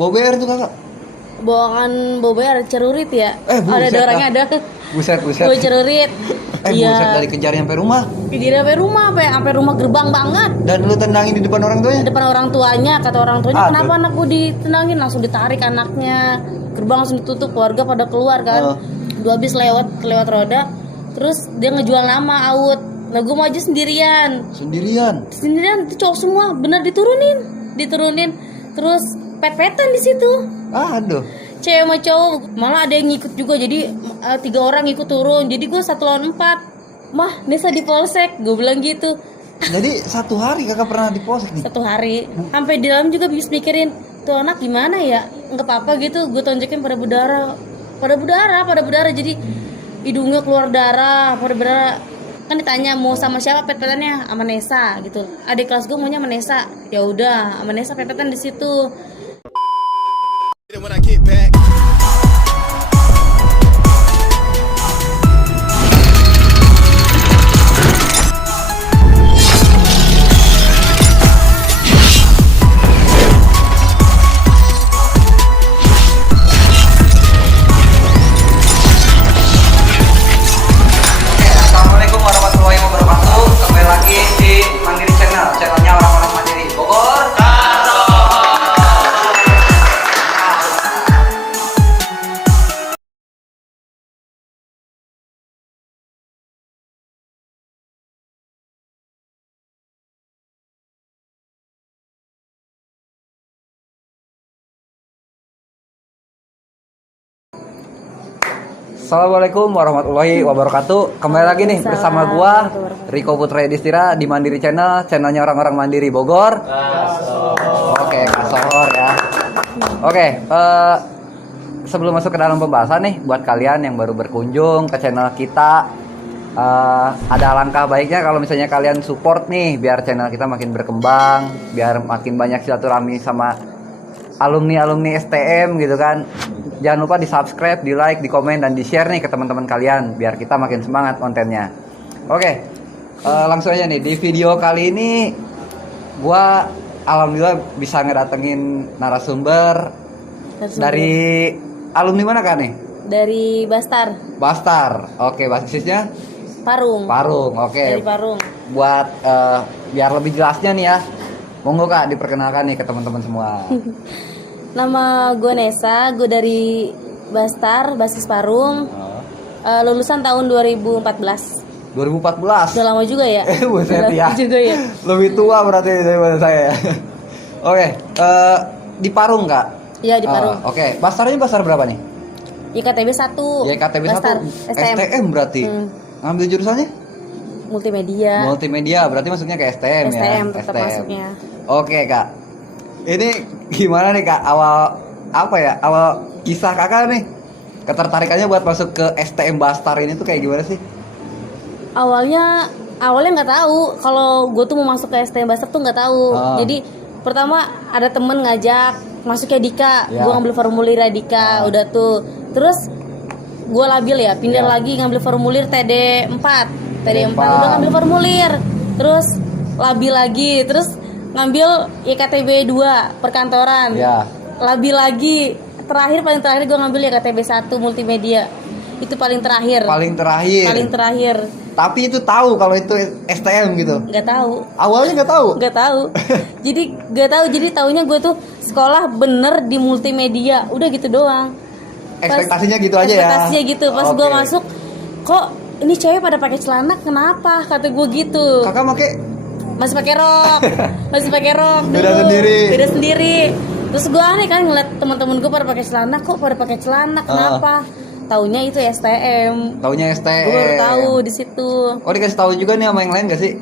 Bober tuh kakak. Bohongan bober cerurit ya. Buset ada orangnya dah. ada. Buset. Gue cerurit. Buset dari kejar sampai rumah. Dia sampai rumah, sampai rumah gerbang banget. Dan lu tendangin di depan orang tuanya? Depan orang tuanya, kata orang tuanya, Aduh. kenapa anak gue ditendangin? Langsung ditarik anaknya. Gerbang langsung ditutup, keluarga pada keluar kan. Dua habis lewat roda. Terus dia ngejual nama out. Nah gue maju sendirian. Sendirian itu cowok semua, bener diturunin. Terus pet-petan di situ. Aduh. Cewek sama cowok, malah ada yang ngikut juga. Jadi 3 orang ngikut turun. Jadi gue 1 lawan 4. Mah, Nesa di polsek, gue bilang gitu. Jadi 1 hari kakak pernah di polsek nih? 1 hari. Sampai di dalam juga bisa mikirin, tuh anak gimana ya? Nggak apa-apa gitu. Gue tonjokin pada berdarah. Jadi hidungnya keluar darah, pada berdarah. Kan ditanya mau sama siapa pet-petannya, sama Nesa gitu. Adik kelas gue maunya sama Nesa. Ya udah, sama Nesa pet-petan di situ. When I get back. Assalamualaikum warahmatullahi wabarakatuh. Kembali lagi di Mandiri Channel, channelnya orang-orang mandiri Bogor. Assalamualaikum warahmatullahi wabarakatuh. Kembali lagi nih bersama gua Riko Putra Distira di Mandiri Channel, channelnya orang-orang mandiri Bogor. Oke, kasor ya. Oke, sebelum masuk ke dalam pembahasan nih, buat kalian yang baru berkunjung ke channel kita, ada alangkah baiknya kalau misalnya kalian support nih, biar channel kita makin berkembang, biar makin banyak silaturahmi sama alumni STM gitu kan. Jangan lupa di subscribe, di like, di komen, dan di share nih ke teman-teman kalian biar kita makin semangat kontennya. Oke, langsung aja nih di video kali ini gua alhamdulillah bisa ngedatengin narasumber dari alumni mana kan nih? Dari Bastar. Oke, basisnya Parung. Oke. Dari Parung. Buat biar lebih jelasnya nih ya, monggo Kak diperkenalkan nih ke teman-teman semua. Nama gue Nesa, gue dari Bastar, basis Parung. Lulusan tahun 2014. 2014. Udah lama juga ya? Buset ya. Juga ya. Lebih tua berarti daripada saya. Oke, di Parung Kak? Iya di Parung. Oke, Bastarnya Bastar berapa nih? YKTB 1. YKTB 1 Bastar, STM berarti. Ngambil jurusannya? Multimedia, berarti masuknya ke STM ya? STM tetap masuknya. Oke Kak, ini gimana nih Kak, awal kisah kakak nih, ketertarikannya buat masuk ke STM Bastar ini tuh kayak gimana sih? Awalnya nggak tahu kalau gue tuh mau masuk ke STM Bastar tuh nggak tahu. Jadi pertama ada temen ngajak masuknya Dika, gue ngambil formulir Dika, udah tuh. Terus gue labil ya, pindah lagi ngambil formulir TD4 udah ngambil formulir. Terus labil lagi, terus ngambil YKTB 2 perkantoran. Labil lagi. Paling terakhir gue ngambil YKTB 1 multimedia. Itu paling terakhir. Tapi itu tahu kalau itu STM gitu? Nggak tahu. Awalnya nggak tahu? Nggak tahu. Jadi taunya gue tuh sekolah bener di multimedia. Udah gitu doang. Ekspektasinya gitu aja ya? Ekspektasinya gitu. Pas gue masuk, kok ini cewek pada pakai celana, kenapa? Kata gue gitu. Kakak masih pakai rok dulu. Beda sendiri. Terus gue aneh kan ngeliat teman-teman gue pada pakai celana, kok pada pakai celana, kenapa? Taunya itu STM. Gue baru tahu di situ. Oh, dikasih tahu juga nih sama yang lain gak sih?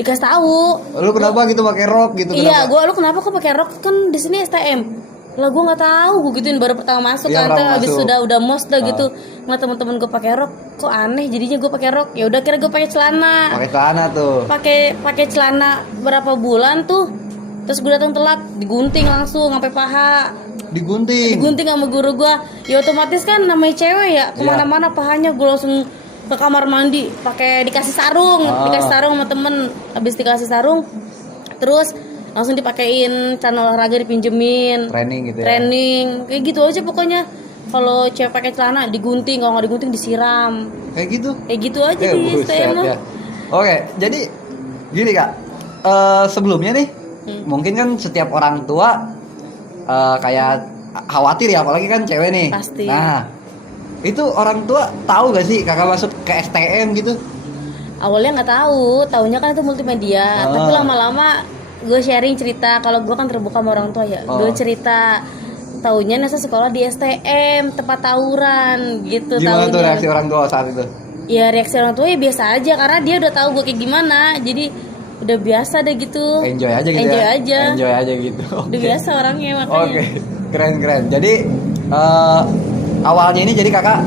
Dikasih tahu. Lu kenapa gitu pakai rok gitu? Iya, lu kenapa kok pakai rok, kan di sini STM. Lah gue nggak tahu, gue gituin baru pertama masuk kan, habis udah mos gitu. Ngeliat teman-teman gue pakai rok, kok aneh, jadinya gue pakai rok. Ya udah kira gue pakai celana. Pakai celana berapa bulan tuh. Terus gue datang telat, digunting langsung sampai paha. Digunting sama guru gue. Ya otomatis kan namanya cewek ya, kemana-mana pahanya. Gue langsung ke kamar mandi, dikasih sarung sama temen. Habis dikasih sarung, terus langsung dipakein celana olahraga, dipinjemin Training gitu ya. training kayak gitu aja pokoknya. Kalau cewek pakai celana digunting, kalau nggak digunting disiram, Kayak gitu. kayak gitu aja di Buset STM mah. ya. Oke, jadi gini Kak. Sebelumnya nih, mungkin kan setiap orang tua kayak khawatir ya, apalagi kan cewek nih. Pasti. Nah, itu orang tua tahu gak sih Kakak masuk ke STM gitu? Awalnya nggak tahu, taunya kan itu multimedia. Tapi lama-lama gue sharing cerita, kalau gue kan terbuka sama orang tua ya. Gue cerita, taunya Nesa sekolah di STM, tempat tawuran gitu. Gimana tuh taunya. reaksi orang tua saat itu? Ya reaksi orang tua ya biasa aja, karena dia udah tahu gue kayak gimana. Jadi udah biasa deh gitu. Enjoy aja gitu Enjoy ya? aja. Enjoy aja gitu. Udah biasa orangnya Oke, makanya. keren. Jadi awalnya ini jadi kakak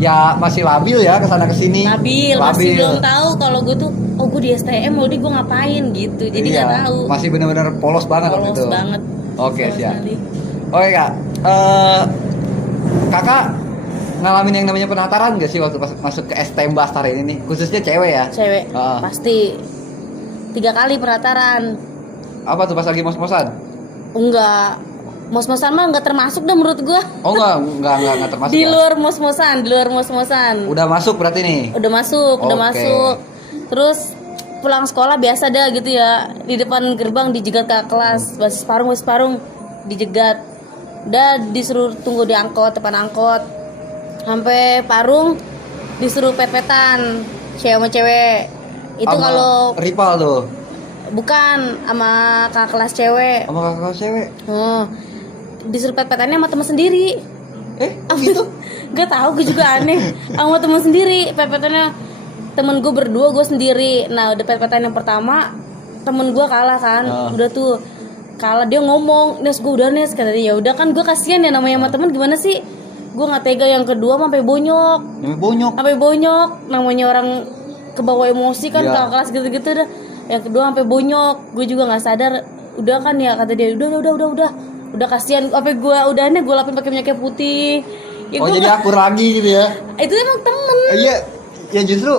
ya masih labil ya kesana kesini. Labil, masih belum tahu kalau gue tuh, oh gue di STM, mau gue ngapain gitu. Jadi nggak tahu. Masih benar-benar polos banget waktu Polos itu. banget. Oke, Sama siap. sekali. Oke kak, kakak ngalamin yang namanya penataran gak sih waktu pas masuk ke STM Bastar ini nih, khususnya cewek ya? Cewek, pasti 3 kali penataran. Apa tuh pas lagi mos-mosan? Enggak, mos-mosan mah enggak termasuk dah menurut gua. Oh enggak termasuk. Di ya? luar mos-mosan. Udah masuk berarti nih? Udah masuk. Oke. Terus pulang sekolah biasa dah gitu ya. Di depan gerbang dijegat ke kelas, basis parung dijegat. Udah disuruh tunggu di angkot, depan angkot. Sampai parung disuruh pet-petan cewek sama cewek. Itu Sama kalau rival tuh. bukan sama kakak kelas cewek. Sama kakak cewek. Oh, disuruh pet-petannya sama teman sendiri. Gitu. Gak tahu, gue juga aneh. Sama teman sendiri, pet-petannya temen gue berdua, gue sendiri. Nah, udah pet-petan yang pertama, temen gue kalah kan. Udah tuh kalah, dia ngomong, Nes gue udah Nes, kata dia. Ya udah kan, gue kasihan ya namanya sama temen, gimana sih? Gue nggak tega. Yang kedua sampai bonyok. Sampai bonyok, namanya orang kebawa emosi kan, kakak kelas gitu-gitu dah. Yang kedua sampai bonyok, gue juga nggak sadar. Udah kan ya, kata dia, udah kasihan. Apa gue udah nih, gue lapin pakai minyak putih. Ya, jadi akur lagi gitu ya? Itu emang temen. Iya, ya justru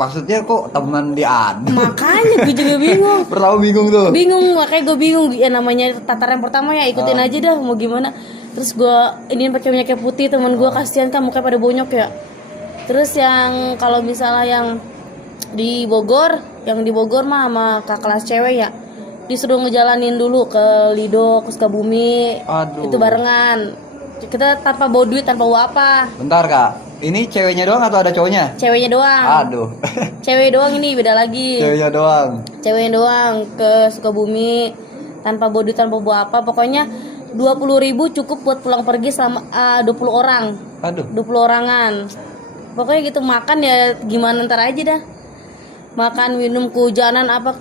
maksudnya kok teman diadu. Makanya gue juga bingung. Pertama bingung tuh. Makanya gue bingung. Ya namanya tataran pertama ya, ikutin aja dah mau gimana. Terus gue ini pakai minyak putih, temen gue kasihan kan mukanya pada bonyok ya. Terus yang kalau misalnya yang di Bogor mah sama kakak kelas cewek ya, disuruh ngejalanin dulu ke Lido, ke Sukabumi. Aduh. Itu barengan. Kita tanpa bawa duit, tanpa bawa apa. Bentar kak, ini ceweknya doang atau ada cowoknya? Ceweknya doang. Aduh. Cewek doang, ini beda lagi. Ceweknya doang. Ceweknya doang ke Sukabumi tanpa bawa duit, tanpa bawa apa. Pokoknya 20.000 cukup buat pulang pergi selama 20 orang. Aduh. 20 orangan. Pokoknya gitu, makan ya gimana ntar aja dah. Makan, minum, kehujanan apa.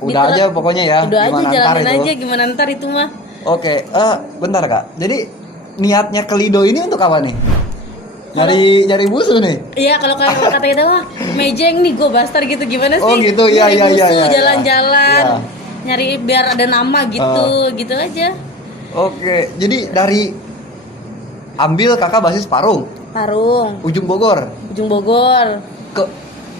Udah aja pokoknya ya. Udah aja, gimana ntar jalanin itu. aja gimana ntar itu mah. Oke, bentar kak. Jadi niatnya ke Lido ini untuk apa nih? Nyari musuh nih? Iya, kalau kayak kata kita mah mejeng nih, gue Bastar gitu, gimana sih? Oh gitu, iya. Jalan-jalan, nyari biar ada nama gitu, gitu aja. Oke, jadi dari ambil kakak basis Parung, Ujung Bogor ke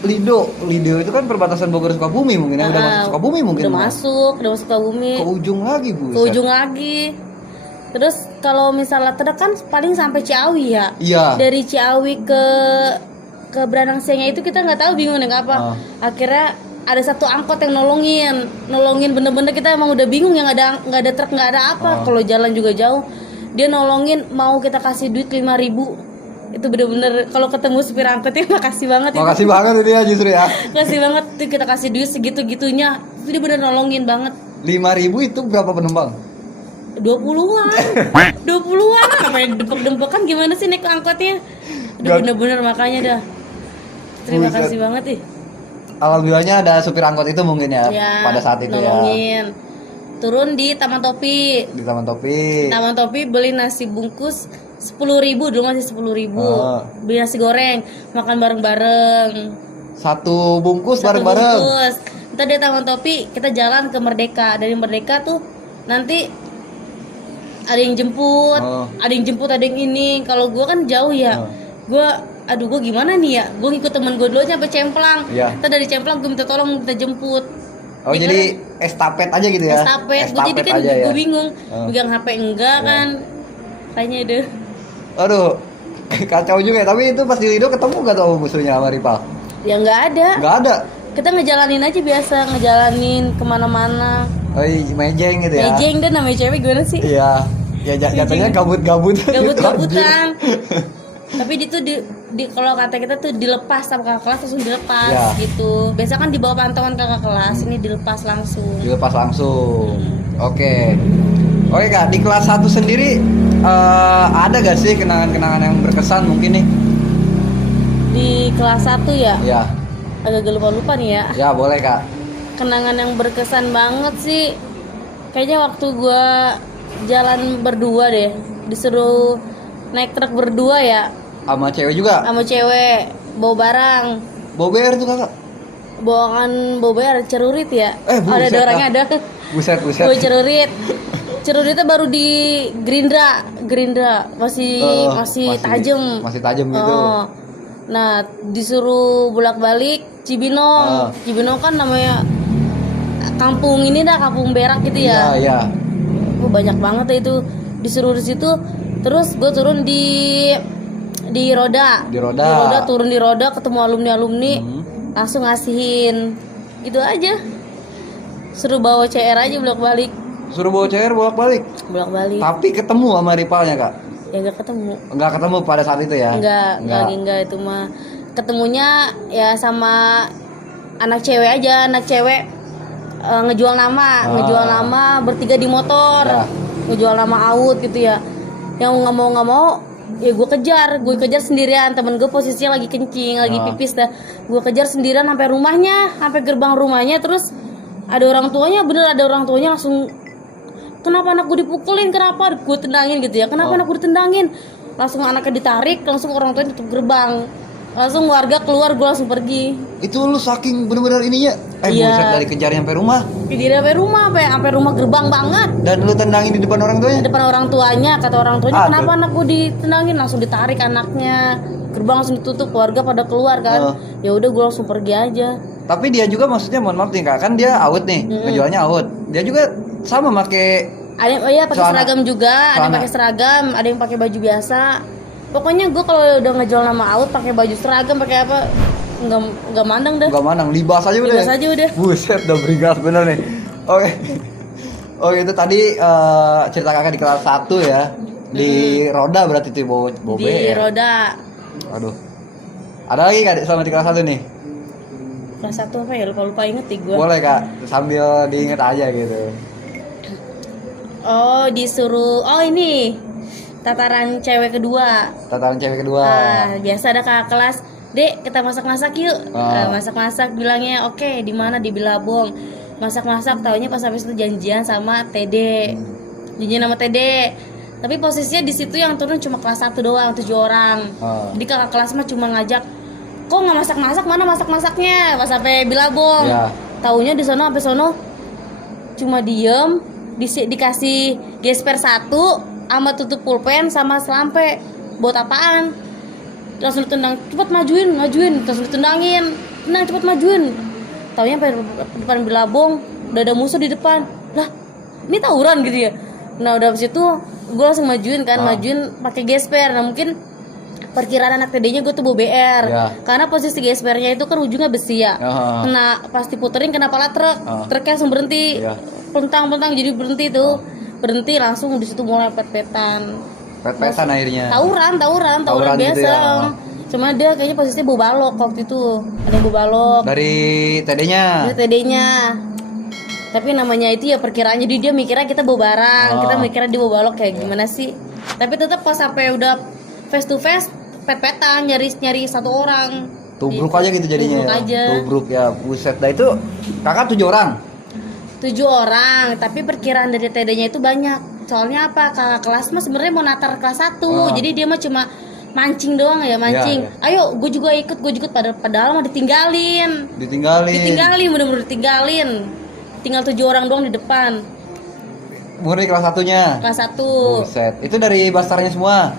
Lido itu kan perbatasan Bogor Sukabumi mungkin ya, udah masuk Sukabumi mungkin. Udah masuk Sukabumi. Ke ujung lagi bu. Ke ujung lagi. Terus kalau misalnya terdekat kan paling sampai Ciawi ya. Iya. Dari Ciawi ke Branang Siangnya itu kita nggak tahu, bingung nih apa. Akhirnya ada satu angkot yang nolongin bener-bener, kita emang udah bingung ya, nggak ada truk, nggak ada apa. Kalau jalan juga jauh, dia nolongin, mau kita kasih duit 5.000. Itu bener-bener kalau ketemu supir angkotnya makasih banget. Makasih banget itu ya justru ya. Makasih banget tuh, kita kasih duit segitu-gitunya. Itu dia bener nolongin banget. 5.000 itu berapa penumpang? 20-an. 20-an namanya dempek-dempek kan, gimana sih naik angkotnya. Udah bener-bener makanya dah. Terima kasih banget ih. Alhamdulillahnya ada supir angkot itu mungkin ya, pada saat itu nolongin. Turun di Taman Topi. Taman Topi beli nasi bungkus 10.000, dulu masih 10.000. Beli nasi goreng, makan bareng-bareng. Satu bungkus bareng-bareng. Ntar di Taman Topi kita jalan ke Merdeka. Dari Merdeka tuh nanti ada yang jemput, ada yang ini. Kalau gue kan jauh ya, gue gimana nih ya? Gue ngikut temen gue dulu aja sampai Cemplang. Ntar dari Cemplang gue minta tolong, minta jemput. Jadi estafet aja gitu ya. Estafet. Gue jadi kan aja ya. gue bingung. Megang HP enggak Ya. kan. Kayaknya deh. Aduh, kacau juga ya. Tapi itu pas di Lido ketemu gak tuh musuhnya sama Rival? Ya nggak ada. Nggak ada. Kita ngejalanin aja biasa, ngejalanin kemana-mana. Oh, mejeng gitu ya. Mejeng dan namanya cewek gimana sih? Iya. Ya jatuhnya gabut-gabut. Gabut-gabutan. Tapi itu di kalau kata kita tuh dilepas sama kakak kelas langsung dilepas Ya. gitu. Biasa kan di bawah pantauan kakak kelas, ini dilepas langsung. Dilepas langsung. Oke. Oke Kak, di kelas 1 sendiri ada gak sih kenangan-kenangan yang berkesan mungkin nih? Di kelas 1 ya, Ya. agak lupa-lupa nih ya. Ya, boleh Kak. Kenangan yang berkesan banget sih. Kayaknya waktu gua jalan berdua deh, disuruh naik truk berdua ya, Sama cewek juga? sama cewek, bawa barang. Bober tuh Kakak. Bawakan bober cerurit ya. Buset Ada dah. orangnya ada. Buset. Gue cerurit. Ceruritnya baru di Gerindra masih tajam. Masih tajam gitu. Oh. Nah, disuruh bolak-balik Cibinong. Cibinong kan namanya kampung ini dah, kampung berak gitu ya. Iya. Banyak banget ya itu. Disuruh di situ. Terus gue turun di Roda. Di Roda. Turun di Roda ketemu alumni. Langsung ngasihin. Gitu aja. Suruh bawa CR aja bolak-balik. Suruh bawa cewek bolak-balik. Bolak-balik. Tapi ketemu sama rivalnya Kak? Ya enggak ketemu. Enggak ketemu pada saat itu ya? Enggak itu mah. Ketemunya ya sama anak cewek aja, anak cewek ngejual nama bertiga di motor. Ya. Ngejual nama out gitu ya. Yang nggak mau ya gue kejar sendirian. Temen gue posisinya lagi kencing, lagi pipis dah. Gue kejar sendirian sampai rumahnya, sampai gerbang rumahnya. Terus ada orang tuanya langsung, kenapa anak gue dipukulin, kenapa gue tendangin gitu ya, kenapa anak gue ditendangin, langsung anaknya ditarik, langsung orang tuanya tutup gerbang, langsung warga keluar, gue langsung pergi. Itu lu saking bener-bener ininya. Iya. Buset, dari kejar sampai rumah. Di sampai rumah gerbang banget. Dan lu tendangin di depan orang tuanya? Di depan orang tuanya, kata orang tuanya, kenapa anak gue ditendangin, langsung ditarik anaknya, gerbang langsung ditutup, warga pada keluar kan. Ya udah gue langsung pergi aja. Tapi dia juga maksudnya mohon maaf nih Kak, kan dia out nih, ngejualnya out. Dia juga sama make Ada yang pakai celana. seragam juga, ada yang pakai seragam, ada yang pakai baju biasa. Pokoknya gue kalau udah ngejual nama out pakai baju seragam, pakai apa, nggak mandang dah. Enggak mandang, libas aja udah. Libas aja udah. Buset, udah beringas bener nih. Oke, itu tadi cerita Kakak di kelas 1 ya. Di Roda berarti itu Bobe Di ya. Roda. Aduh. Ada lagi Kak sama di kelas 1 nih? Kelas 1 apa ya, lupa inget nih gue. Boleh Kak, sambil diinget aja gitu. Oh, disuruh, ini tataran cewek kedua. Tataran cewek kedua. Biasa ada kakak kelas, Dek, kita masak-masak yuk. Masak-masak bilangnya, oke, di mana, di Bilabong. Masak-masak, taunya pas habis itu janjian sama TD. Janjian sama TD. Tapi posisinya di situ yang turun cuma kelas 1 doang, 7 orang. Jadi kakak kelas mah cuma ngajak, kok nggak masak-masak, mana masak-masaknya? Pas sampai Bilabong. Ya. Taunya di sono sampai sono cuma diem, dikasih gesper 1 sama tutup pulpen sama selampe. Buat apaan? Langsung ditendang, cepet majuin, langsung ditendangin, cepet majuin. Taunya sampai depan Bilabong udah ada musuh di depan. Lah, ini tawuran gitu ya. Nah, udah habis itu gue langsung majuin pakai gesper. Nah, mungkin perkiraan anak TD-nya gue tuh bawa BR. Karena posisi gespernya itu kan ujungnya besi ya. Kena pas diputerin kena pala truk. Truknya langsung berhenti. Pelentang jadi berhenti tuh. Berhenti langsung di situ mulai pet-petan. Pet-petan akhirnya. Tawuran biasa. Gitu ya. Cuma dia kayaknya posisinya bawa balok waktu itu. Ada yang bawa balok. Dari TD-nya. Tapi namanya itu ya perkiraan, jadi dia mikirnya kita bawa barang, kita mikirnya dia bawa balok kayak gimana sih. Tapi tetap pas sampai udah face to face, pet-petan nyari satu orang. Tubruk aja gitu jadinya. Tubruk ya. Buset, dah itu kakak 7 orang. 7 orang, tapi perkiraan dari TD-nya itu banyak. Soalnya apa? Kakak kelas mah sebenarnya mau natar kelas 1. Jadi dia mah cuma mancing doang ya, mancing. Ayo, gue juga ikut padahal mah ditinggalin, bener-bener ditinggalin. Tinggal 7 orang doang di depan. Murni kelas 1-nya. Kelas 1. Buset. Itu dari Bastarnya semua.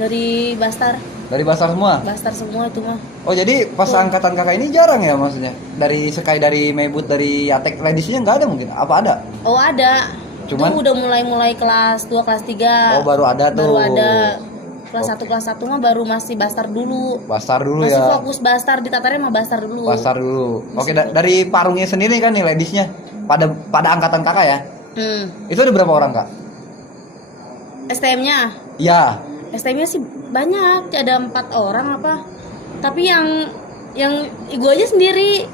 Dari Bastar. Dari Bastar semua? Bastar semua itu mah. Oh jadi pas angkatan kakak ini jarang ya maksudnya? Dari Sky, dari Mebut, dari Yatek, ladiesnya nggak ada mungkin? Apa ada? Oh ada. Cuman? Itu udah mulai kelas 2, kelas 3. Oh baru ada tuh. Baru ada. Kelas 1, kelas 1 mah baru masih Bastar dulu. Bastar dulu masih ya? fokus Bastar, ditatarnya mah Bastar dulu. Bastar dulu. Oke, dari Parungnya sendiri kan nih ladiesnya? Pada angkatan kakak ya? Itu ada berapa orang kak? STM-nya? Ya. STM-nya sih banyak, ada 4 orang apa. Tapi yang gue aja sendiri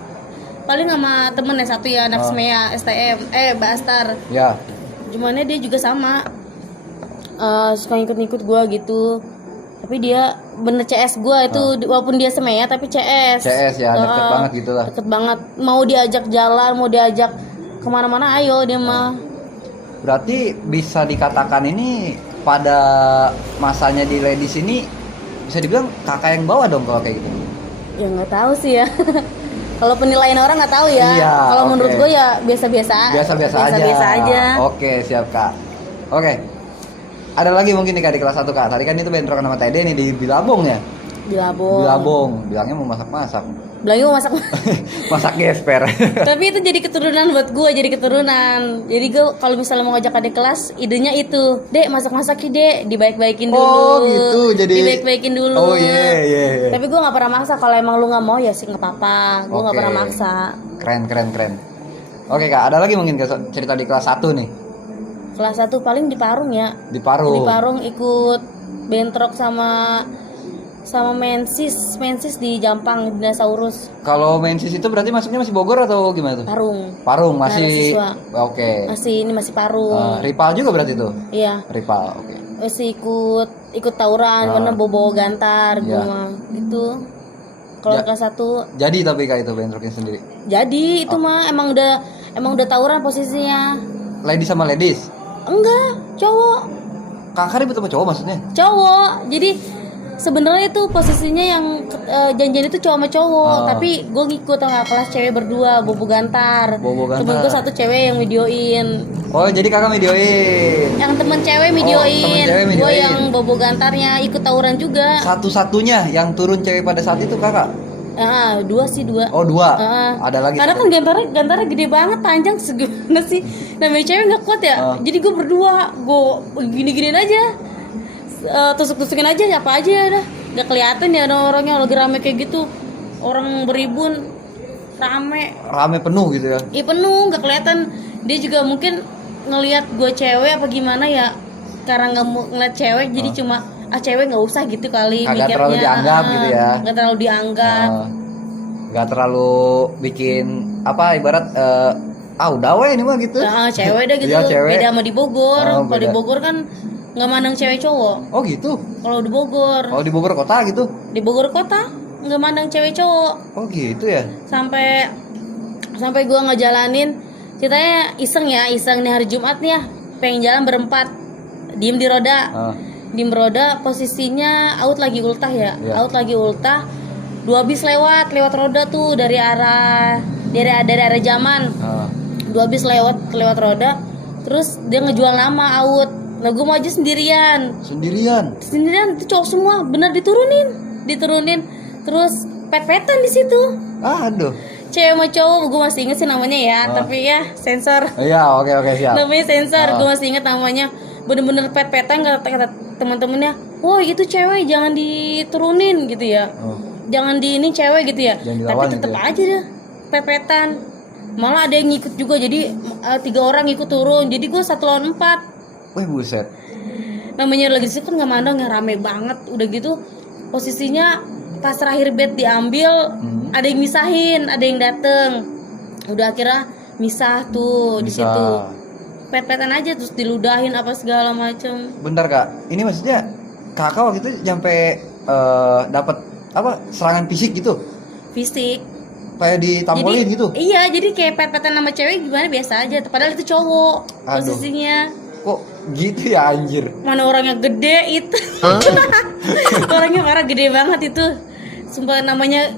paling sama temen ya satu ya, anak SMEA, STM, Bastar. Ya. Cumannya dia juga sama, suka ngikut-ngikut gue gitu. Tapi dia bener CS gue itu, walaupun dia SMEA tapi CS. CS ya, deket banget gitu lah. Deket banget, mau diajak jalan, mau diajak kemana-mana ayo dia mah. Berarti bisa dikatakan ini pada masanya di ladies ini bisa dibilang kakak yang bawa dong kalau kayak gitu. Ya nggak tahu sih ya. Kalau penilaian orang nggak tahu ya. Iya, kalau oke. menurut gue ya biasa-biasa aja. Oke, siap kak. Oke, ada lagi mungkin nih kak di kelas 1 kak. Tadi kan itu bentrokan sama Tede nih di Bilabong ya. Bilabong. Bilangnya mau masak-masak. Bilangnya mau masak. Masak gesper. Tapi itu jadi keturunan buat gue, jadi keturunan. Jadi gue kalau misalnya mau ngajak adik kelas, idenya itu, Dek masak-masak ya Dek, dibaik-baikin dulu. Oh gitu, jadi dibaik-baikin dulu. Oh iya. Tapi gue nggak pernah maksa. Kalau emang lu nggak mau ya sih nggak apa-apa. Gue nggak Oke. pernah maksa. Keren. Oke kak, ada lagi mungkin cerita di kelas 1 nih. Kelas 1 paling di Parung ya. Di Parung. Di Parung ikut bentrok sama Mensis di Jampang Dinosaurus. Kalau Mensis itu berarti masuknya masih Bogor atau gimana tuh? Parung Masih. Mahasiswa. Oke. Masih Parung. Ripal juga berarti tuh? Iya. Ripal, oke. Masih ikut tawuran, mana bobo gantar Iya. gua mah. Itu. Kalau kelas 1 Jadi tapi kak itu bentroknya sendiri. jadi itu mah emang udah tawuran posisinya. Ladies sama ladies. Enggak, cowok. Kakak ribut sama cowok maksudnya? Cowok. Jadi sebenarnya itu posisinya yang janjian itu cowok sama cowok, tapi gue ngikut sama kelas cewek berdua, bobo gantar. Temen gue satu cewek yang videoin. Oh jadi kakak videoin. Yang temen cewek videoin. Gue yang bobo gantarnya ikut tawuran juga. Satu-satunya yang turun cewek pada saat itu kakak? Dua. Oh 2. Ada lagi. Karena kan gantarnya gede banget, panjang segimana sih. Namanya cewek nggak kuat ya. Jadi gue berdua, gue gini-giniin aja. Tusuk-tusukin aja apa aja ya udah. Nggak kelihatan ya orangnya lagi rame kayak gitu. Orang beribun rame penuh gitu ya. Iya penuh, nggak kelihatan. Dia juga mungkin ngelihat gue cewek apa gimana ya, karena nggak mau ngeliat cewek jadi cuma cewek nggak usah gitu kali Agak mikirnya. terlalu dianggap gitu ya. Nggak terlalu dianggap. Nggak terlalu bikin apa ibarat udah weh ini mah gitu. Cewek dah gitu. Iya, cewek. Beda sama di Bogor. Kalau di beda. Bogor kan nggak mandang cewek cowok. Oh gitu. Kalau di Bogor. Oh di Bogor kota gitu. Di Bogor kota nggak mandang cewek cowok. Oh gitu ya. Sampai gue ngejalanin, ceritanya iseng nih hari Jumat nih ya, pengen jalan berempat, diem di roda. Diem roda, posisinya out lagi ultah ya. Out lagi ultah. 2 bis lewat roda tuh dari arah Jaman. 2 bis lewat roda. Terus dia ngejual nama out. Nah gue mau aja sendirian itu cowok semua, bener diturunin. Terus pet-petan di situ. Aduh. Cewek sama cowok, gue masih inget sih namanya ya, tapi ya sensor. Iya, oke siap. Namanya sensor, gue masih inget namanya. Bener-bener pet-petan, kata teman-temannya, wah itu cewek jangan diturunin gitu ya. Jangan di ini cewek gitu ya. Tapi tetep gitu ya. aja dah pet-petan. Malah ada yang ngikut juga, jadi 3 orang ngikut turun. Jadi gue 1 lawan 4. Wih buset. Namanya lagi disitu kan nggak mandang ya, rame banget. Udah gitu posisinya pas terakhir bet diambil, ada yang misahin, ada yang dateng. Udah akhirnya misah tuh di situ. Pet-petan aja terus diludahin apa segala macem. Bentar kak, ini maksudnya kakak waktu itu sampai dapat apa serangan fisik gitu? Fisik. Kayak ditampolin gitu? Iya, jadi kayak pet-petan sama cewek gimana biasa aja. Padahal itu cowok posisinya. Kok gitu ya anjir? Mana orangnya gede itu. Orangnya parah gede banget itu. Sumpah namanya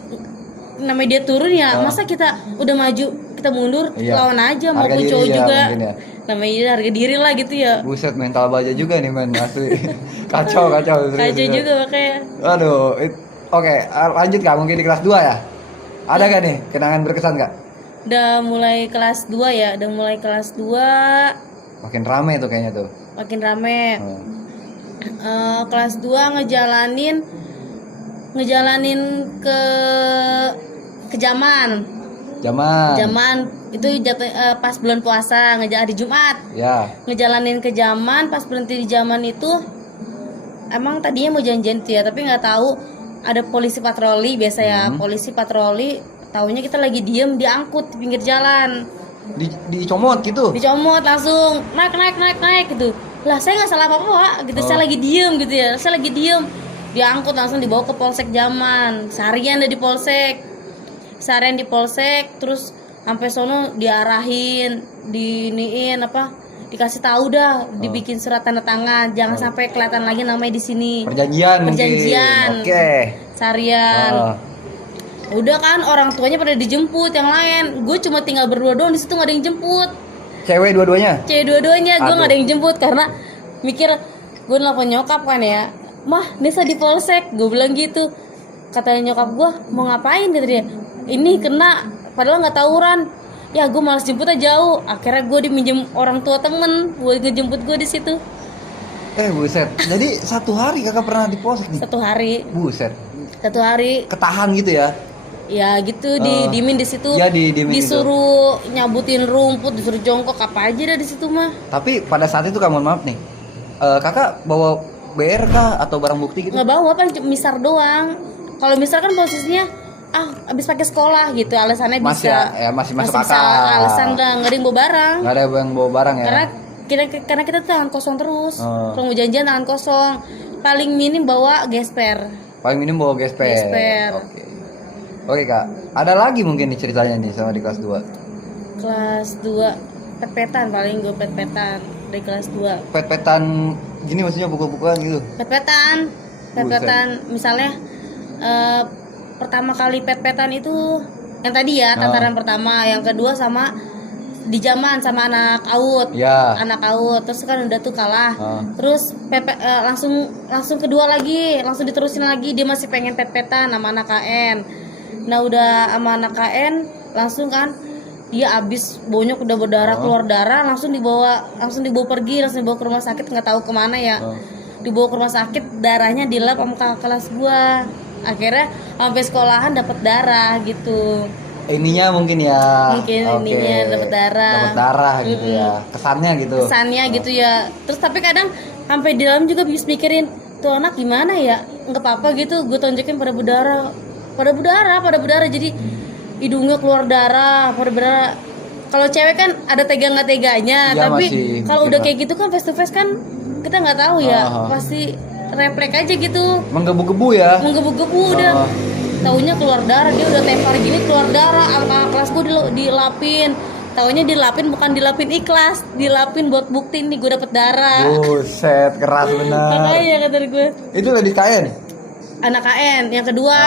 dia turun ya. Masa kita udah maju kita mundur lawan aja maupun cowok juga. Ya. namanya harga diri lah gitu ya. Buset, mental baja juga nih men, asli. Kacau serius. Kacau juga makanya. Aduh, oke, lanjut Kak, mungkin di kelas 2 ya? Ada gak nih kenangan berkesan Kak? Udah mulai kelas 2 ya, udah mulai kelas 2 Makin rame tuh kayaknya tuh. makin rame. Kelas 2 ngejalanin ke Jaman itu pas bulan puasa hari Jumat. Ya. Ngejalanin ke Jaman, pas berhenti di Jaman itu emang tadinya mau janjian tuh ya, tapi nggak tahu ada polisi patroli biasa ya. Polisi patroli, taunya kita lagi diem diangkut di pinggir jalan. Dicomot gitu. Dicomot langsung naik gitu. Lah saya nggak salah apa-apa Pak, gitu. Saya lagi diem gitu ya. Saya lagi diem. Diangkut langsung dibawa ke Polsek Jaman. Seharian di Polsek, terus sampai sono diarahin, dikasih tahu dah, dibikin surat tanda tangan, jangan sampai kelihatan lagi namanya di sini. Perjanjian. Oke. Seharian. Udah kan orang tuanya pada dijemput yang lain. Gue cuma tinggal berdua doang di situ, nggak ada yang jemput. Cewek dua-duanya? Cewek dua-duanya, gue nggak ada yang jemput karena mikir gue nelfon nyokap kan ya. Mah, Nisa di Polsek, gue bilang gitu. Katanya nyokap gue mau ngapain kata dia. Ini kena, padahal nggak tawuran. Ya gue malas jemputnya jauh. Akhirnya gue diminjem orang tua temen buat ngejemput gue di situ. Buset. Jadi 1 hari kakak pernah di Polsek nih? 1 hari. Buset. 1 hari. Ketahan gitu ya? Ya gitu, didiemin di situ. Ya, disuruh nyabutin rumput, disuruh jongkok apa aja dah di situ mah. Tapi pada saat itu Kak, mohon maaf nih. Kakak bawa BR kah atau barang bukti gitu? Nggak bawa, kan misar doang. Kalau misar kan posisinya abis pakai sekolah gitu, alasannya bisa. Masih masuk akal. Alasan nggak ada yang bawa barang. Nggak ada yang bawa barang ya? Karena kita tangan kosong terus. Kalau mau janjian tangan kosong. Paling minim bawa gesper. Gesper. Oke Kak, ada lagi mungkin nih ceritanya nih sama di kelas 2. Kelas 2 pet-petan, paling gue pet-petan dari kelas 2. Pet-petan gini maksudnya pukul-pukulan gitu? Pet-petan misalnya pertama kali pet-petan itu yang tadi ya, tataran pertama, yang kedua sama di Jaman sama anak AUD. Ya. Anak AUD terus kan udah tuh kalah. Terus langsung kedua lagi, langsung diterusin lagi, dia masih pengen pet-petan sama anak KN. Nah udah sama anak KN langsung kan dia abis bonyok udah berdarah, keluar darah, langsung dibawa pergi, langsung dibawa ke rumah sakit, nggak tahu kemana ya. Dibawa ke rumah sakit, darahnya dilap sama kakak kelas gua. Akhirnya sampai sekolahan dapat darah gitu. Ininya mungkin ya. Ininya dapat darah gitu ya. Kesannya gitu ya. Terus tapi kadang sampai di dalam juga bisa mikirin tuh anak gimana ya, nggak apa-apa gitu. Gue tonjokin pada berdarah, jadi hidungnya keluar darah, pada berdarah. Kalau cewek kan ada tega nggak teganya, ya, tapi kalau udah kayak gitu kan face to face kan kita nggak tahu ya, pasti refleks aja gitu. Menggebu-gebu udah. Taunya keluar darah, dia udah tempar gini keluar darah. Angka kelas gue dilapin. Taunya dilapin, bukan dilapin ikhlas, dilapin buat bukti nih gue dapet darah. Buset, keras benar. Makanya kata gue. Itu udah di KN? Anak KN yang kedua.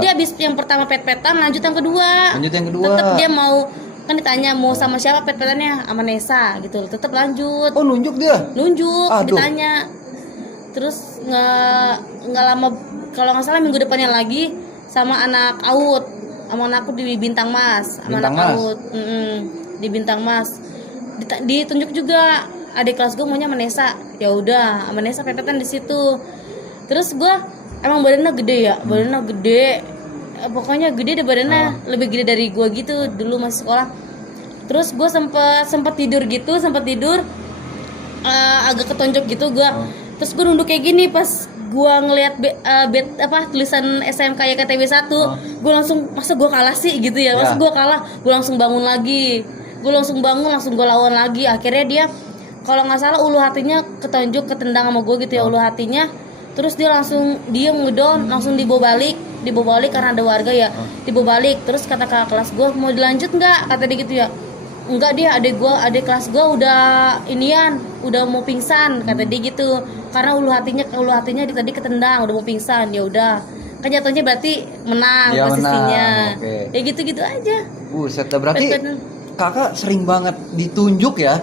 Jadi abis yang pertama pet-petan, lanjut yang kedua. Tetap dia mau, kan ditanya mau sama siapa pet-petannya, sama Nesa gitu. Tetap lanjut. Oh nunjuk dia? Nunjuk. Ditanya. Terus nggak lama, kalau nggak salah minggu depannya lagi sama anak AUD, sama anakku di Bintang Mas, sama anak AUD, di Bintang Mas. Ditunjuk juga adik kelas gue maunya sama Nesa. Ya udah, sama Nesa pet-petan di situ. Terus gue emang badannya gede ya, pokoknya gede deh badannya, lebih gede dari gue gitu dulu masih sekolah. Terus gue sempet tidur agak ketonjok gitu gue. Terus gue nunduk kayak gini, pas gue ngelihat tulisan SMK YKTB 1, gue langsung, masa gue kalah sih gitu ya, masa gue kalah, gue langsung bangun lagi, langsung gue lawan lagi. Akhirnya dia, kalau nggak salah ulu hatinya ketonjok, ketendang sama gue gitu ya ulu hatinya. Terus dia langsung diem ngedon, langsung dibawa balik karena ada warga ya, dibawa balik. Terus kata kakak kelas gue, mau dilanjut nggak, kata dia gitu ya. Enggak, dia adik kelas gue udah mau pingsan, kata dia gitu. Karena ulu hatinya tadi ketendang, udah mau pingsan. Ya udah, kan jatuhnya berarti menang ya, posisinya. Ya gitu-gitu aja. Buset, berarti kakak sering banget ditunjuk ya.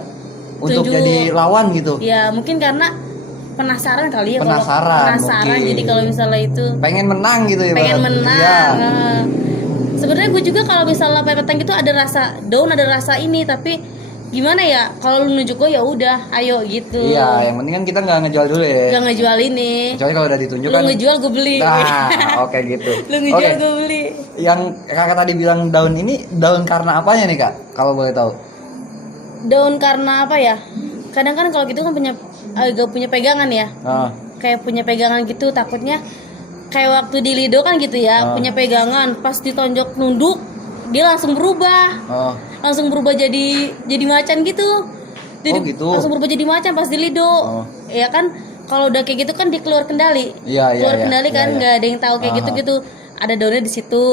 untuk tunjuk. jadi lawan gitu. Ya mungkin karena penasaran kali ya. Penasaran mungkin. Jadi kalau misalnya itu Pengen menang gitu ya. pengen Bang? menang. Iya. Sebenarnya gue juga kalau misalnya pepetan gitu ada rasa down, ada rasa ini, tapi gimana ya, kalau lu nunjuk gue ya udah ayo gitu. Iya, yang penting kan kita nggak ngejual dulu ya. Gak ngejual ini. Kecuali kalau udah ditunjuk Lu kan. ngejual gue beli. Nah, oke gitu. Lu ngejual Oke. gue beli. Yang kakak tadi bilang daun ini daun karena apanya nih kak? Kalau boleh tahu? Daun karena apa ya? Kadang kan kalau gitu kan agak punya pegangan ya. Ah, Kayak punya pegangan gitu, takutnya kayak waktu di Lido kan gitu ya, punya pegangan, pas ditonjok nunduk dia langsung berubah. oh, Langsung berubah jadi macan gitu. Jadi Oh, gitu. langsung berubah jadi macan pas di Lido. Oh. Ya kan kalau udah kayak gitu kan dia keluar kendali. Iya, iya, Keluar iya. kendali kan Iya, iya. nggak ada yang tahu kayak Aha. gitu-gitu. Ada daunnya di situ.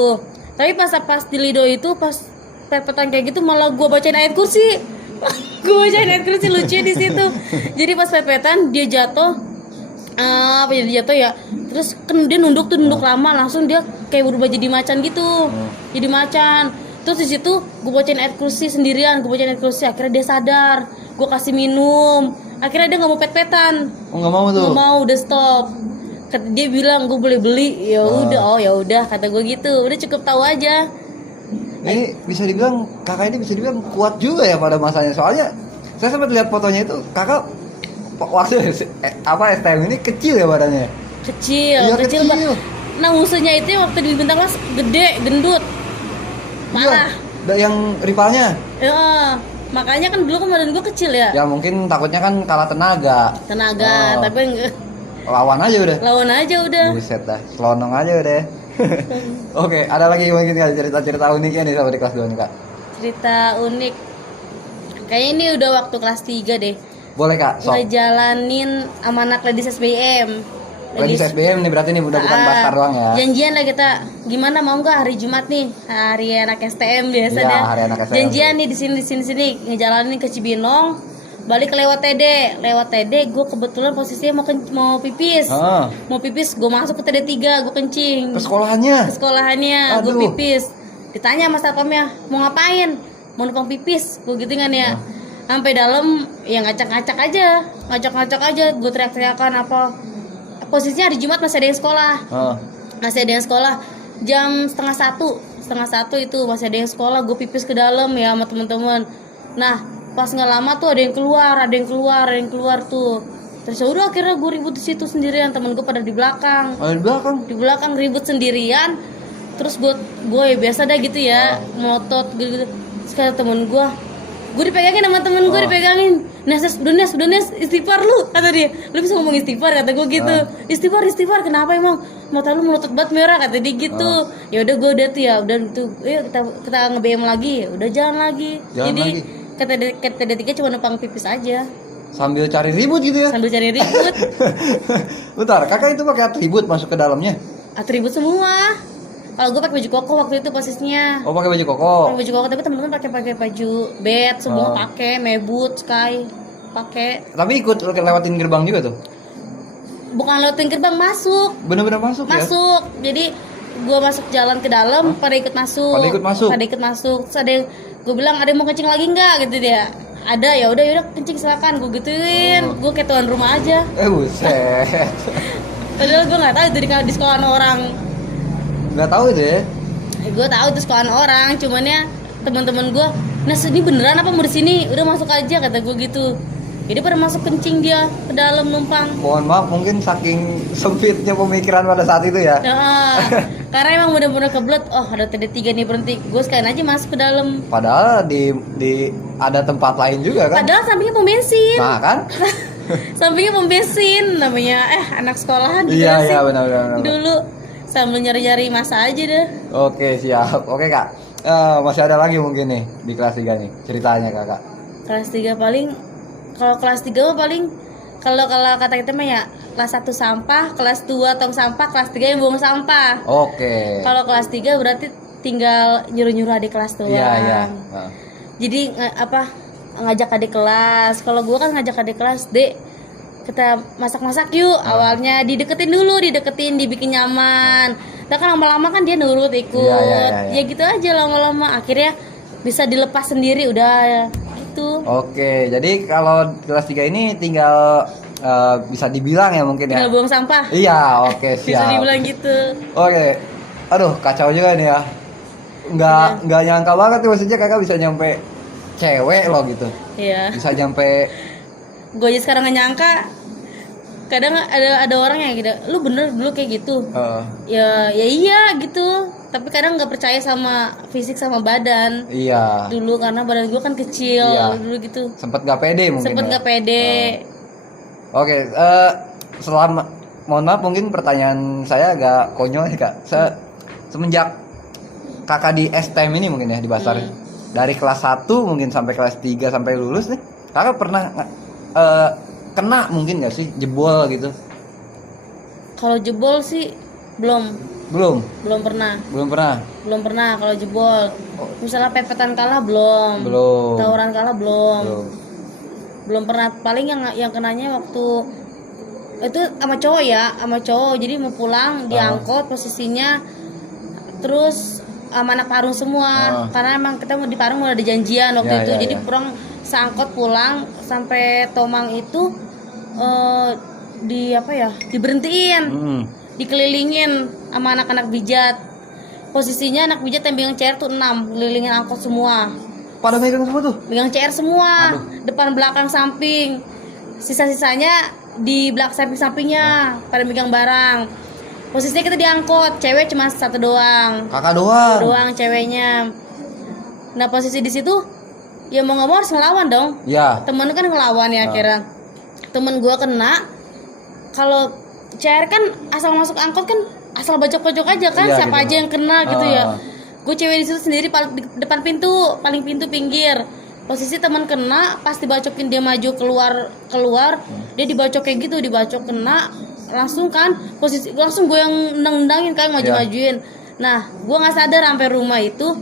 Tapi pas di Lido itu pas pepetan kayak gitu malah gua bacain ayat kursi. Gua bacain ayat kursi, lucu di situ. Jadi pas pepetan dia jatuh apa ya, dia jatuh ya. Terus kan dia nunduk lama, langsung dia kayak berubah jadi macan gitu. Jadi macan. Terus di situ gue bacain ayat kursi sendirian, akhirnya dia sadar. Gue kasih minum. Akhirnya dia nggak mau pet-petan. Oh nggak mau tuh? Nggak mau, udah stop. Dia bilang gue boleh beli. Ya udah, oh ya udah kata gue gitu. Udah cukup tahu aja. Ini bisa dibilang kakak ini bisa dibilang kuat juga ya pada masanya. Soalnya saya sempat lihat fotonya itu kakak waktu STM ini kecil ya badannya. Kecil, Iya, kecil. kecil. Nah musuhnya itu waktu di bintang kelas gede, gendut. Parah. Iya, yang rivalnya. Ya, makanya kan dulu kan badan gue kecil ya. Ya mungkin takutnya kan kalah tenaga. Tenaga, Oh. tapi enggak. Lawan aja udah. Lawan aja udah. Buset dah, selonong aja udah. Oke, ada lagi mungkin kali cerita-cerita uniknya nih sama di kelas 2 nih kak. Cerita unik. Kayaknya ini udah waktu kelas 3 deh. Boleh kak, sok. Ngejalanin sama anak ladies SBM. Lagi SBM nih berarti nih udah bukan bastar doang ya. Janjian lah kita. Gimana mau nggak hari Jumat nih? Hari anak STM biasa Iya, deh. hari anak STM. Janjian nih di sini ngejalanin ke Cibinong. Balik lewat TD, gue kebetulan posisinya mau pipis. Ah, Mau pipis, gue masuk ke TD 3, gue kencing. ke sekolahannya. Ke sekolahannya, gue Aduh. pipis. Ditanya sama satpamnya, mau ngapain? Mau numpang pipis, gue gitu kan ya. Sampai dalam, ya ngacak-ngacak aja. Gue teriak-teriakan apa. Posisinya hari Jumat masih ada yang sekolah. Masih ada yang sekolah. Jam setengah satu itu masih ada yang sekolah. Gue pipis ke dalam ya sama teman-teman. Nah, pas nggak lama tuh ada yang keluar tuh. Terus ya udah akhirnya gue ribut di situ sendirian, temen gue pada di belakang. Di belakang. Ribut sendirian. Terus gue ya biasa dah gitu ya, ngotot gitu. Terus kata temen gue dipegangin sama temen gue, dipegangin. Nes, udah Nes, istighfar lu, kata dia. Lu bisa ngomong istighfar, kata gue gitu. Istighfar, kenapa emang? Mata lu melotot banget merah, kata dia gitu. Ya udah gue udah tuh ya, udah tuh, yuk kita nge-BM lagi. Udah jalan lagi. Jadi kata dia cuma numpang pipis aja. Sambil cari ribut gitu ya. Sambil cari ribut. Bentar, kakak itu pakai atribut masuk ke dalamnya. Atribut semua. Kalau gue pakai baju koko waktu itu posisinya. Oh, pakai baju koko. Pakai baju koko, tapi teman-teman pakai baju bed, semua pakai, mebut, sky, pakai. Tapi ikut lewatin gerbang juga tuh. Bukan lewatin gerbang, masuk. Bener-bener masuk ya. Masuk. Jadi gue masuk jalan ke dalam, pada ikut masuk. Terus ada yang gue bilang, ada yang mau kencing lagi nggak gitu dia. Ada, ya udah kencing silakan, gue gituin. Gue kayak tuan rumah aja. Buset. Padahal gue nggak tahu itu di sekolahan orang. Nggak tahu itu ya. Gue tahu itu sekolahan orang, cuman ya teman-teman gue, nah ini beneran apa mau di sini? Udah masuk aja, kata gue gitu. Jadi pada masuk kencing dia ke dalam numpang. Mohon maaf, mungkin saking sempitnya pemikiran pada saat itu ya. Karena emang bener-bener kebelet. Oh, ada TD3 nih, berhenti. Gue sekalian aja masuk ke dalam. Padahal di ada tempat lain juga kan. Padahal sampingnya pom bensin. Nah kan. Sampingnya pom bensin, namanya anak sekolahan juga Iya sih. iya benar. Dulu sambil nyari-nyari masa aja deh. Oke siap. Oke kak. Masih ada lagi mungkin nih di kelas 3 nih ceritanya kakak. Kelas 3 paling, kalau kelas 3 mah paling, kalau kata kita mah ya kelas 1 sampah, kelas 2 tong sampah, kelas 3 yang buang sampah. Oke. Kalau kelas 3 berarti tinggal nyuruh-nyuruh adik kelas doang. Iya. Jadi ngajak adik kelas. Kalau gua kan ngajak adik kelas, Dek, kita masak-masak yuk. Awalnya dideketin, dibikin nyaman. Nah kan lama-lama kan dia nurut ikut. Iya. Ya gitu aja lama-lama. Akhirnya bisa dilepas sendiri, udah gitu. Oke, jadi kalau kelas 3 ini tinggal bisa dibilang ya mungkin ya. Tinggal buang sampah. Iya, oke Bisa siap. dibilang gitu. Oke. Aduh, kacau juga nih ya. Nggak nyangka banget tuh maksudnya kakak bisa nyampe cewek loh gitu. Iya. Bisa nyampe Gue aja sekarang nggak nyangka. Kadang ada orang yang gitu, lu bener dulu kayak gitu. Ya iya gitu. Tapi kadang nggak percaya sama fisik sama badan. iya. Dulu karena badan gue kan kecil Iya. dulu gitu. Sempet nggak pede mungkin. Sempet ya? nggak pede. Oke, mohon maaf mungkin pertanyaan saya agak konyol nih kak. Semenjak kakak di STM ini mungkin ya di Basar, dari kelas 1 mungkin sampai kelas 3 sampai lulus nih, kakak pernah kena mungkin nggak sih jebol gitu? Kalau jebol sih belum Belum pernah. Belum pernah. Kalau jebol, misalnya pepetan kalah belum. Tawuran kalah belum pernah. Paling yang kenanya waktu itu sama cowok jadi mau pulang diangkut posisinya, terus sama anak Parung semua, karena emang kita mau di Parung udah ada janjian waktu itu. Jadi pulang seangkot pulang sampai Tomang itu diberhentiin, dikelilingin sama anak-anak bijat. Posisinya anak bijat yang pegang CR tuh 6, kelilingin angkot semua. Pada megang semua tuh? Megang CR semua. Depan, belakang, samping. Sisa-sisanya di belakang samping-sampingnya pada megang barang. Posisinya kita diangkut, cewek cuma satu doang. Kakak doang. Doang ceweknya. Nah, posisi di situ ya mau nggak mau harus ngelawan dong. Ya. Temen kan ngelawan ya akhirnya. Temen gua kena. Kalau CR kan asal masuk angkot kan asal bajok-bajok aja kan, Iya, siapa gitu. aja yang kena gitu ya. Gue cewek di situ sendiri di depan pintu, paling pintu pinggir. Posisi teman kena, pas dibacokin dia maju keluar, dia dibacok kayak gitu, dibacok kena, langsung kan langsung gue yang nendangin kayak maju-majuin. Nah, gue nggak sadar sampai rumah itu,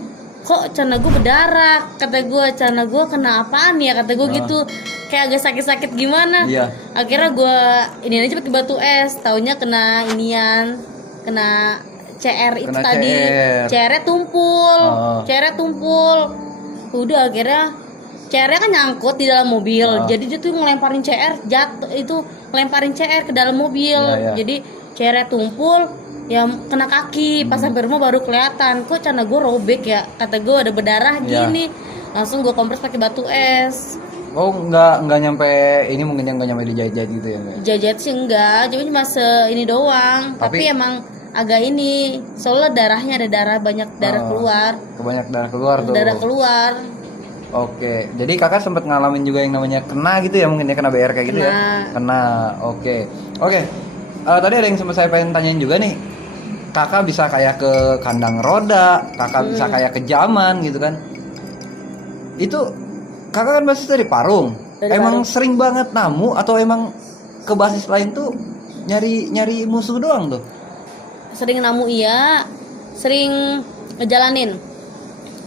kok celana gue berdarah. Kata gue, celana gue kena apaan ya? Kata gue gitu, kayak agak sakit-sakit gimana. Akhirnya gue ini aja pakai batu es, taunya kena kena CR itu Kena tadi. CR-nya tumpul. Udah akhirnya CR-nya kan nyangkut di dalam mobil. Jadi dia tuh ngelemparin CR, ngelemparin CR ke dalam mobil. Jadi CR-nya tumpul, ya kena kaki. Pas sampai rumah baru kelihatan, kok celana gue robek ya. Kata gue ada berdarah gini. Langsung gue kompres pakai batu es. Oh, nggak nyampe ini mungkin yang nggak nyampe dijahit-jahit gitu ya? Jahit sih enggak, cuma ini doang. Tapi emang agak ini, soalnya darahnya ada banyak darah keluar. Banyak darah keluar tuh. Darah keluar. Oke, jadi kakak sempat ngalamin juga yang namanya kena gitu ya, mungkin ya kena BR kayak gitu ya? Kena, oke. Tadi ada yang sempat saya pengen tanyain juga nih. Kakak bisa kayak ke kandang roda, kakak bisa kayak ke Jaman gitu kan? Itu kakak kan basis dari Parung. Emang sering banget namu atau emang ke basis lain tuh nyari musuh doang tuh? Sering namu iya, sering ngejalanin.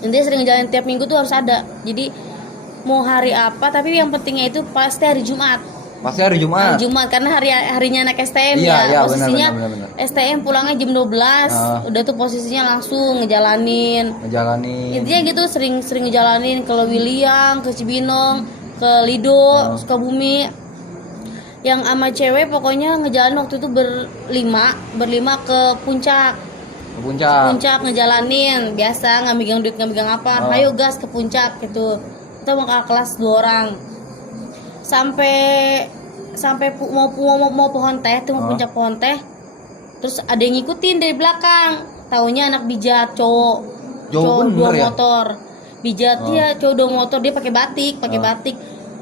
Intinya sering ngejalanin tiap minggu tuh harus ada. Jadi mau hari apa, tapi yang pentingnya itu pasti hari Jumat. Pasti hari Jumat. Hari Jumat karena harinya anak STM iya, posisinya benar. STM pulangnya jam 12. Udah tuh posisinya langsung ngejalanin. Intinya gitu sering ngejalanin ke Lewiliang, ke Cibinong, ke Lido, Sukabumi. Yang sama cewek pokoknya ngejalanin waktu itu berlima ke puncak. Puncak ngejalanin biasa, nggak megang duit, nggak megang apa. Ayo gas ke puncak gitu. Kita mau ke kelas 2 orang. Sampai mau pohon teh, tuh mau puncak pohon teh. Terus ada yang ngikutin dari belakang. Taunya anak bijat cowok 2 motor. Bijat dia cowok 2 motor, dia pakai batik.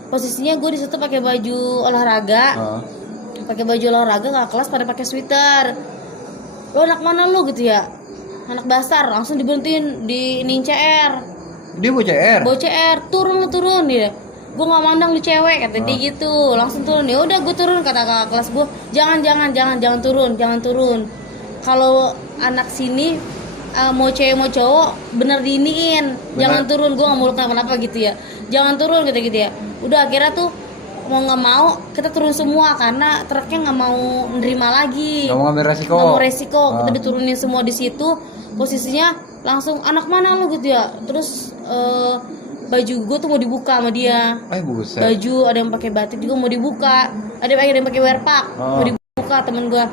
Posisinya gue di situ pakai baju olahraga. Pakai baju olahraga ke kelas pada pakai sweater. Lo anak mana lu gitu ya? Anak dasar, langsung diberhentiin di CR. Dia bawa CR? Turun dia. Gue nggak mandang lu cewek kata dia gitu. Langsung turun. Ya udah gue turun, kata kakak kelas gue. Jangan turun. Kalau anak sini mau cewek mau cowok bener diiniin. Jangan turun, gue nggak mau kenapa gitu ya. Jangan turun gitu ya. Udah akhirnya tuh mau nggak mau kita turun semua karena truknya nggak mau nerima lagi. Nggak mau ngambil resiko. Kita diturunin semua di situ. Posisinya langsung anak mana lu gitu ya. Terus baju gue tuh mau dibuka sama dia. Buset. Baju ada yang pakai batik juga mau dibuka, ada yang pakai wearpack mau dibuka temen gue.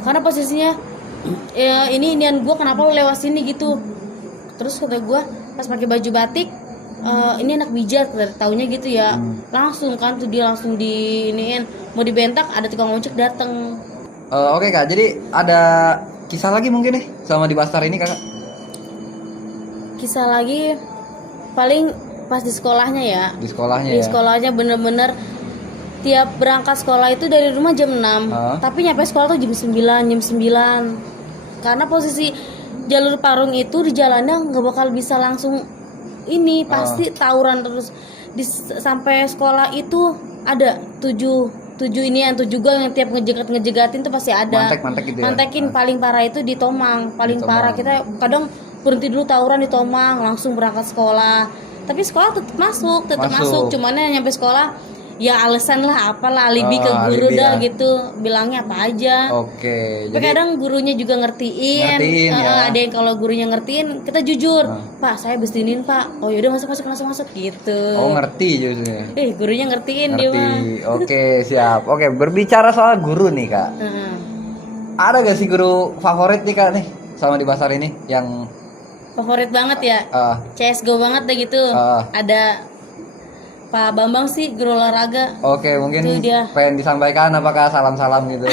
Karena posisinya ya inian gue, kenapa lu lewat sini gitu. Terus kata gue pas pakai baju batik, ini anak bijak, taunya gitu ya. Langsung kan tuh dia langsung diiniin, mau dibentak, ada tukang ojek dateng. Oke Kak, jadi ada kisah lagi mungkin nih selama di Bastar ini Kakak? Kisah lagi paling pas di sekolahnya ya. Di sekolahnya Di ya? sekolahnya bener-bener tiap berangkat sekolah itu dari rumah jam 6, tapi nyampe sekolah tuh jam 9. Karena posisi jalur Parung itu di jalannya nggak bakal bisa langsung ini, pasti tawuran terus. Sampai sekolah itu ada 7 gang yang tiap ngejegatin tuh pasti ada. Mantek gitu ya? Mantekin paling parah itu di Tomang, paling parah. Kita kadang berhenti dulu tawuran di Tomang, langsung berangkat sekolah. Tapi sekolah tetap masuk. Cuman nyampe sekolah ya alasan lah, apalah, alibi ke guru alibi dah ya. gitu, bilangnya apa aja. Oke, Tapi kadang gurunya juga ngertiin ya. Ada yang kalau gurunya ngertiin kita jujur, Pak saya bestinin Pak, oh yaudah masuk gitu. Oh ngerti justru. Gurunya ngertiin dia mah. Oke siap. Oke, berbicara soal guru nih Kak, ada gak sih guru favorit nih Kak nih sama di Bastar ini yang Favorit banget ya, CSGO banget deh gitu. Ada Pak Bambang sih, guru olahraga. Oke, mungkin Tuh dia. pengen disampaikan apakah salam-salam gitu.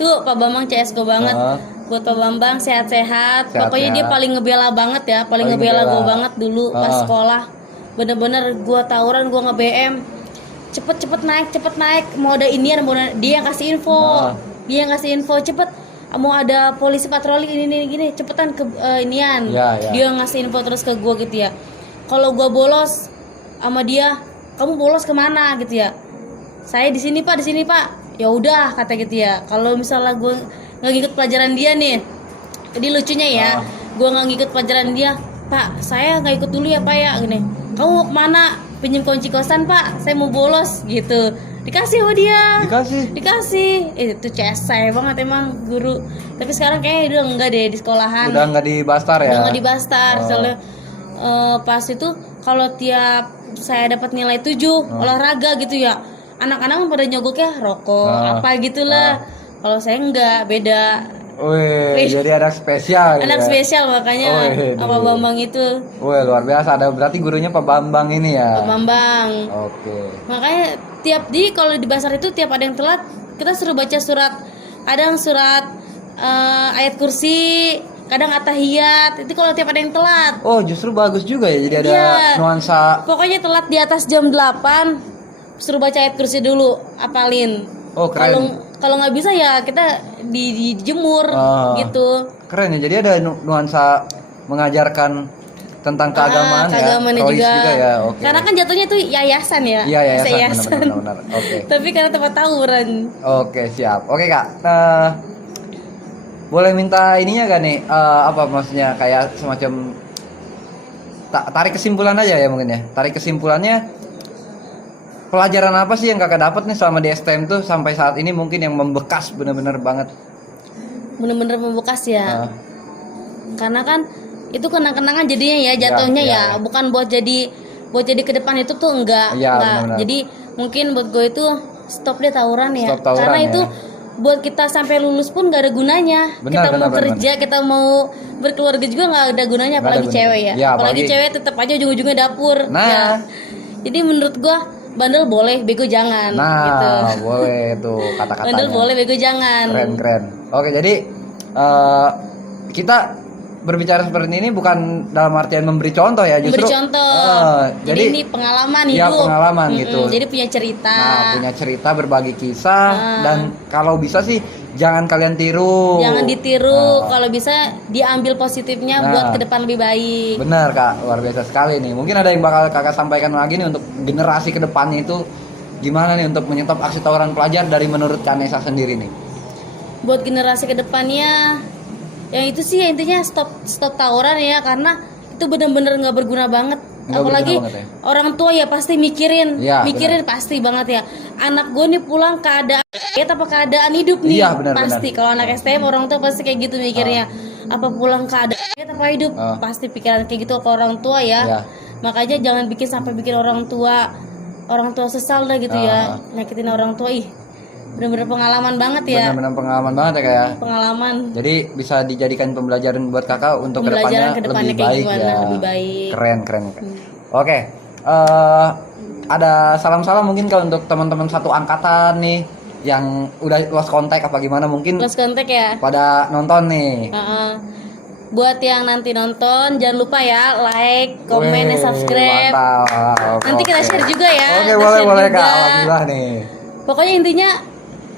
Tuh Pak Bambang CSGO banget. Buat Pak Bambang sehat-sehat. Pokoknya dia paling ngebela banget ya, paling ngebela gue banget dulu pas sekolah. Bener-bener gue tawuran, gue nge-BM. Cepet naik. Mau ada inian, dia yang kasih info. Cepet. Mau ada polisi patroli ini gini, cepetan ke inian. Dia ngasih info terus ke gue gitu ya. Kalau gue bolos sama dia, kamu bolos kemana gitu ya? Saya di sini pak. Ya udah kata gitu ya. Kalau misalnya gue nggak ngikut pelajaran dia nih, jadi lucunya ya, gue nggak ngikut pelajaran dia, Pak saya nggak ikut dulu ya Pak ya, gini. Kamu mau kemana? Pinjem kunci kosan Pak, saya mau bolos gitu. Dikasih sama dia. Dikasih. Itu CS saya banget emang guru. Tapi sekarang kayaknya udah enggak deh di sekolahan. Udah nggak di Bastar ya? Udah nggak di Bastar. Soalnya pas itu kalau tiap saya dapat nilai 7 olahraga gitu ya, anak-anak pada nyogoknya rokok apa gitulah. Kalau saya enggak, beda. Jadi anak spesial. Anak spesial makanya Pak Bambang itu. Luar biasa. Ada berarti gurunya Pak Bambang ini ya. Pak Bambang. Oke. Makanya kalau di Basar itu tiap ada yang telat, kita suruh baca surat. Kadang surat ayat kursi, kadang atahiyat. Itu kalau tiap ada yang telat. Oh, justru bagus juga ya. Jadi ada nuansa. Pokoknya telat di atas jam 8, suruh baca ayat kursi dulu, apalin. Oh, keren. Kalau nggak bisa ya kita dijemur gitu. Keren ya. Jadi ada nuansa mengajarkan tentang keagamaan keagamaannya juga ya. Karena kan jatuhnya itu yayasan ya. Iya, yayasan. Benar. Oke. Tapi karena tempat tawuran. Oke, siap. Oke Kak. Boleh minta ininya gak nih? Apa maksudnya kayak semacam tarik kesimpulan aja ya mungkin ya. Tarik kesimpulannya, pelajaran apa sih yang Kakak dapat nih selama di STM tuh sampai saat ini mungkin yang membekas benar-benar banget? Benar-benar membekas ya. Karena kan itu kenang-kenangan jadinya ya jatuhnya ya. Bukan buat jadi ke depan itu tuh enggak. Benar-benar. Jadi mungkin buat gue itu stop deh tawuran ya. ya. Karena itu buat kita sampai lulus pun gak ada gunanya. Kita mau kerja, kita mau berkeluarga juga gak ada gunanya, apalagi cewek ya. Apalagi cewek tetap aja ujung-ujungnya dapur. Jadi menurut gue bandel boleh, bego jangan. Gitu. Boleh tuh kata-katanya. Bandel boleh, bego jangan. Keren. Oke, jadi kita berbicara seperti ini bukan dalam artian memberi contoh ya, justru memberi contoh. Jadi ini pengalaman hidup. Ya, pengalaman gitu. Jadi punya cerita. Punya cerita, berbagi kisah dan kalau bisa sih jangan kalian tiru. Jangan ditiru, kalau bisa diambil positifnya buat ke depan lebih baik. Benar Kak, luar biasa sekali nih. Mungkin ada yang bakal Kakak sampaikan lagi nih untuk generasi ke depannya itu gimana nih untuk menyetop aksi tawuran pelajar dari menurut Kanesa sendiri nih? Buat generasi ke depannya, yang itu sih intinya stop tawuran ya, karena itu benar-benar nggak berguna banget. Apalagi orang tua ya pasti mikirin pasti banget ya. Anak gue nih pulang keadaan apa keadaan hidup nih, pasti. Kalau anak STM orang tua pasti kayak gitu mikirnya. Apa pulang keadaan apa hidup, pasti pikiran kayak gitu ke orang tua ya. Makanya jangan sampai bikin orang tua sesal dah gitu ya, nyakitin orang tua. Ih, bener-bener pengalaman banget ya. Benar-benar pengalaman banget ya kayak. Pengalaman. Jadi bisa dijadikan pembelajaran buat kakak untuk Pembelajaran kedepannya lebih kayak baik gimana, ya. lebih baik. Keren. Oke, ada salam-salam mungkin kalau untuk teman-teman satu angkatan nih yang udah lost contact apa gimana mungkin Lost contact ya. pada nonton nih. Buat yang nanti nonton jangan lupa ya like, komen, dan Wih, subscribe. Mantap. Nanti kita Oke. share juga ya. Oke, Kita boleh share Kak. juga. Alhamdulillah nih. Pokoknya intinya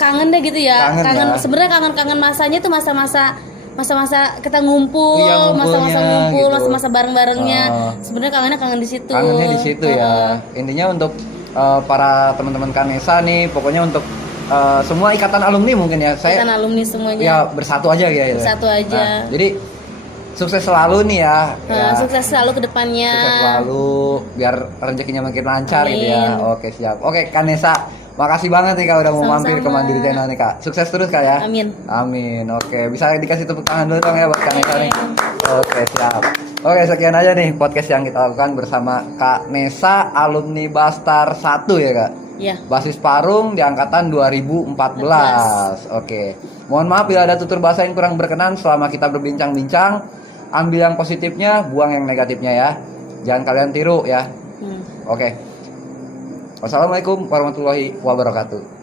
kangen deh gitu ya. Kangen ya. Sebenarnya kangen masanya tuh masa-masa kita ngumpul, Iya, ngumpulnya masa-masa ngumpul, gitu. masa-masa bareng-barengnya. Oh. Sebenarnya kangen di situ. Kangennya di situ ya. Intinya untuk para teman-teman Kanesa nih, pokoknya untuk semua ikatan alumni mungkin ya. Saya Ikatan alumni semuanya. ya bersatu aja gitu. Bersatu aja. Nah, jadi sukses selalu nih ya. Sukses selalu ke depannya. Sukses selalu biar rezekinya makin lancar gitu ya. Amin. Oke, siap. Oke, Kanesa, makasih banget nih Kak udah mau Sama-sama. mampir ke Mandiri Channel nih Kak. Sukses terus Kak ya. Amin. Amin. Oke, bisa dikasih tepuk tangan dulu dong ya buat Kanesa nih. Oke, siap. Oke, sekian aja nih podcast yang kita lakukan bersama Kak Nesa, alumni Bastar 1 ya Kak. Ya. Basis Parung di angkatan 2014. Oke. Mohon maaf bila ada tutur bahasa yang kurang berkenan selama kita berbincang-bincang. Ambil yang positifnya, buang yang negatifnya ya. Jangan kalian tiru ya. Oke. Wassalamualaikum warahmatullahi wabarakatuh.